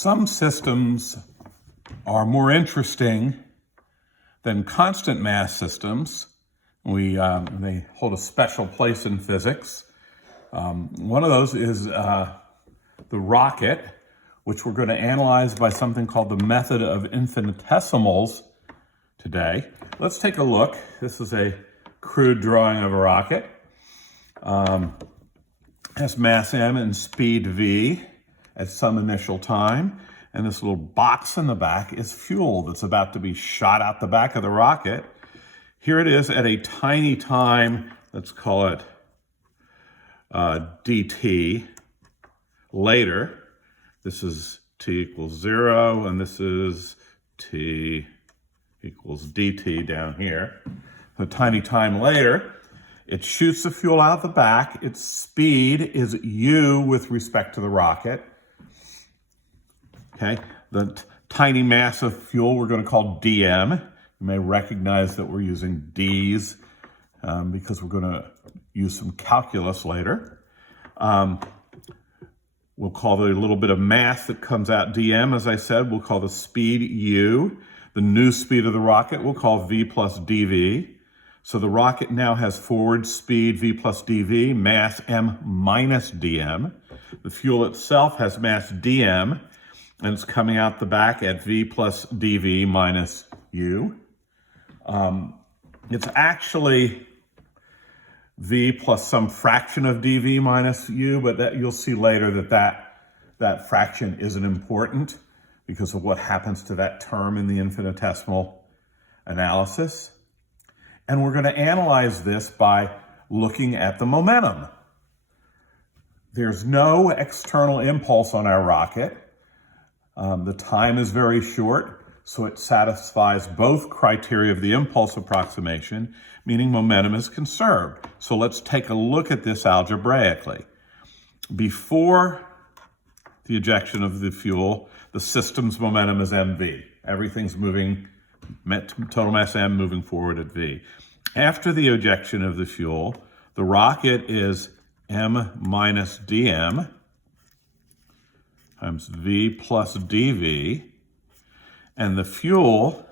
Some systems are more interesting than constant mass systems. They hold a special place in physics. One of those is the rocket, which we're going to analyze by something called the method of infinitesimals today. Let's take a look. This is a crude drawing of a rocket. Has mass m and speed v at some initial time. And this little box in the back is fuel that's about to be shot out the back of the rocket. Here it is at a tiny time, let's call it dt. Later, this is t equals 0, and this is t equals dt down here. A tiny time later, it shoots the fuel out the back. Its speed is u with respect to the rocket. Okay, the tiny mass of fuel we're going to call dm. You may recognize that we're using d's because we're going to use some calculus later. We'll call the little bit of mass that comes out dm, as I said. We'll call the speed u. The new speed of the rocket we'll call v plus dv. So the rocket now has forward speed v plus dv, mass m minus dm. The fuel itself has mass dm, and it's coming out the back at v plus dv minus u. It's actually v plus some fraction of dv minus u, but you'll see later that fraction isn't important because of what happens to that term in the infinitesimal analysis. And we're going to analyze this by looking at the momentum. There's no external impulse on our rocket. The time is very short, so it satisfies both criteria of the impulse approximation, meaning momentum is conserved. So let's take a look at this algebraically. Before the ejection of the fuel, the system's momentum is mv. Everything's moving, total mass m moving forward at v. After the ejection of the fuel, the rocket is m minus dm times v plus dv, and the fuel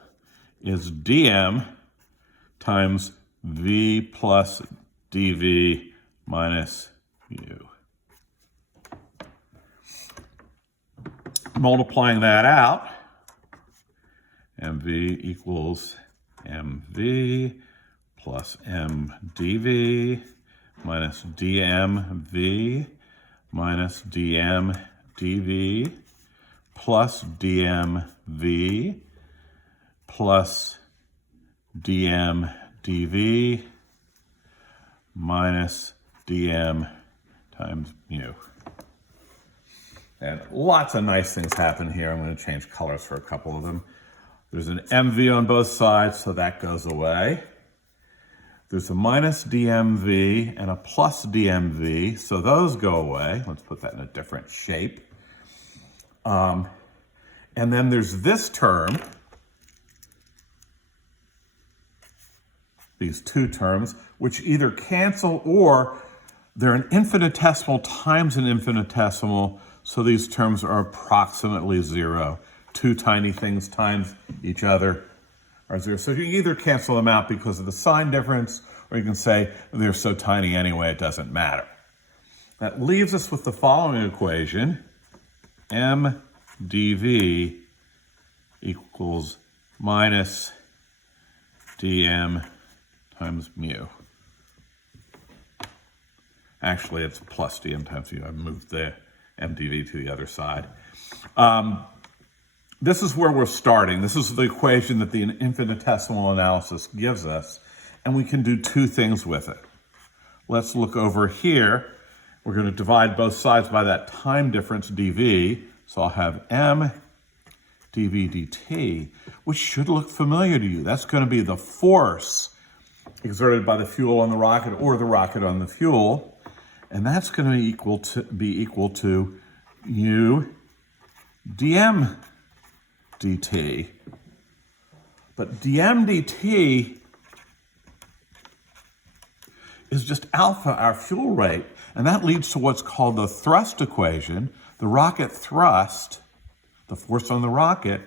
is dm times v plus dv minus u. Multiplying that out, mv equals mv plus mdv minus dmv minus dmdv plus dmv plus dmdv minus dm times mu. And lots of nice things happen here. I'm going to change colors for a couple of them. There's an mv on both sides, so that goes away. There's a minus dmv and a plus dmv, so those go away. Let's put that in a different shape. And then there's this term, these two terms, which either cancel or they're an infinitesimal times an infinitesimal, so these terms are approximately 0. Two tiny things times each other are 0. So you can either cancel them out because of the sign difference, or you can say they're so tiny anyway it doesn't matter. That leaves us with the following equation. M dv equals minus dm times mu. Actually, it's plus dm times mu. I've moved the mdv to the other side. This is where we're starting. This is the equation that the infinitesimal analysis gives us, and we can do two things with it. Let's look over here. We're going to divide both sides by that time difference dv, so I'll have m dv dt, which should look familiar to you. That's going to be the force exerted by the fuel on the rocket or the rocket on the fuel, and that's going to be equal to u dm dt. But dm dt is just alpha, our fuel rate, and that leads to what's called the thrust equation. The rocket thrust the force on the rocket,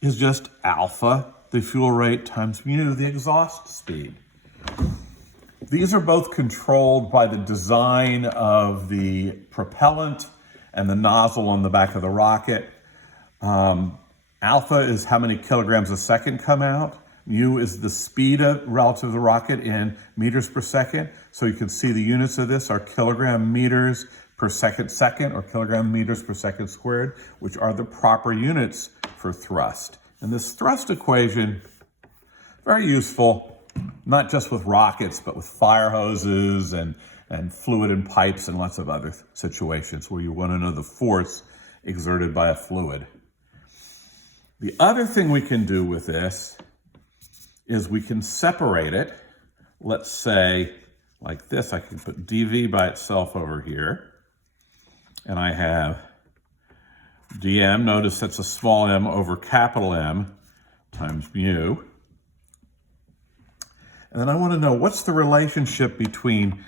is just alpha, the fuel rate, times mu, the exhaust speed. These are both controlled by the design of the propellant and the nozzle on the back of the rocket. Alpha is how many kilograms a second come out. Mu is the speed relative to the rocket in meters per second. So you can see the units of this are kilogram meters per second or kilogram meters per second squared, which are the proper units for thrust. And this thrust equation, very useful, not just with rockets, but with fire hoses and fluid in pipes and lots of other situations where you want to know the force exerted by a fluid. The other thing we can do with this is we can separate it. Let's say like this, I can put dV by itself over here. And I have dm, notice that's a small m over capital M times mu. And then I want to know what's the relationship between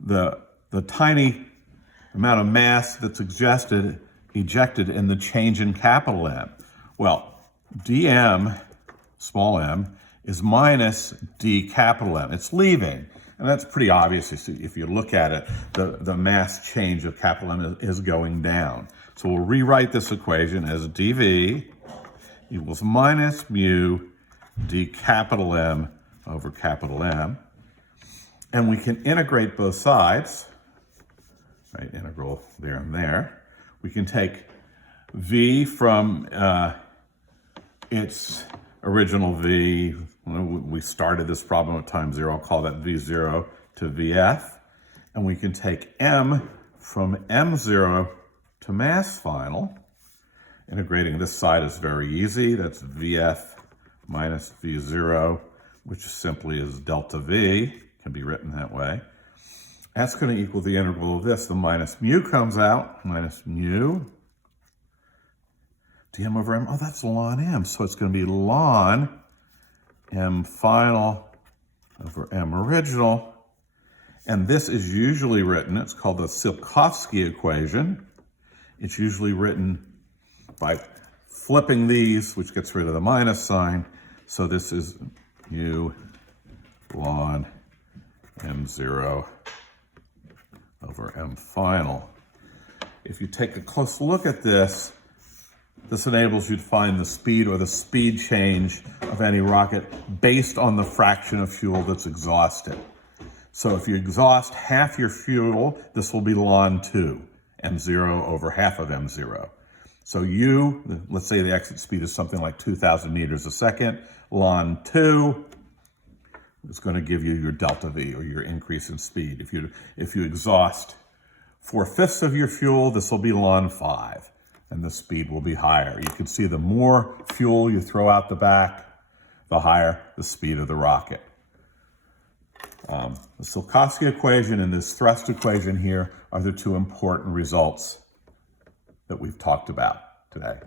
the tiny amount of mass that's ejected and the change in capital M. Well, dm, small m, is minus d capital M. It's leaving. And that's pretty obvious. If you look at it, the mass change of capital M is going down. So we'll rewrite this equation as dV equals minus mu d capital M over capital M. And we can integrate both sides, right? Integral there and there. We can take V from its original V. We started this problem at time 0. I'll call that V0 to VF. And we can take M from M0 to mass final. Integrating this side is very easy. That's VF minus V0, which simply is delta V. Can be written that way. That's going to equal the integral of this. The minus mu comes out, minus mu dm over m. Oh, that's ln m. So it's going to be ln m final over m original. And this is usually written, it's called the Tsiolkovsky equation. It's usually written by flipping these, which gets rid of the minus sign. So this is mu ln m0 over m final. If you take a close look at this, this enables you to find the speed or the speed change of any rocket based on the fraction of fuel that's exhausted. So if you exhaust half your fuel, this will be ln 2, m0 over half of m0. So let's say the exit speed is something like 2,000 meters a second, ln 2 is going to give you your delta V, or your increase in speed. If you exhaust 4/5 of your fuel, this will be ln 5. And the speed will be higher. You can see the more fuel you throw out the back, the higher the speed of the rocket. The Tsiolkovsky equation and this thrust equation here are the two important results that we've talked about today.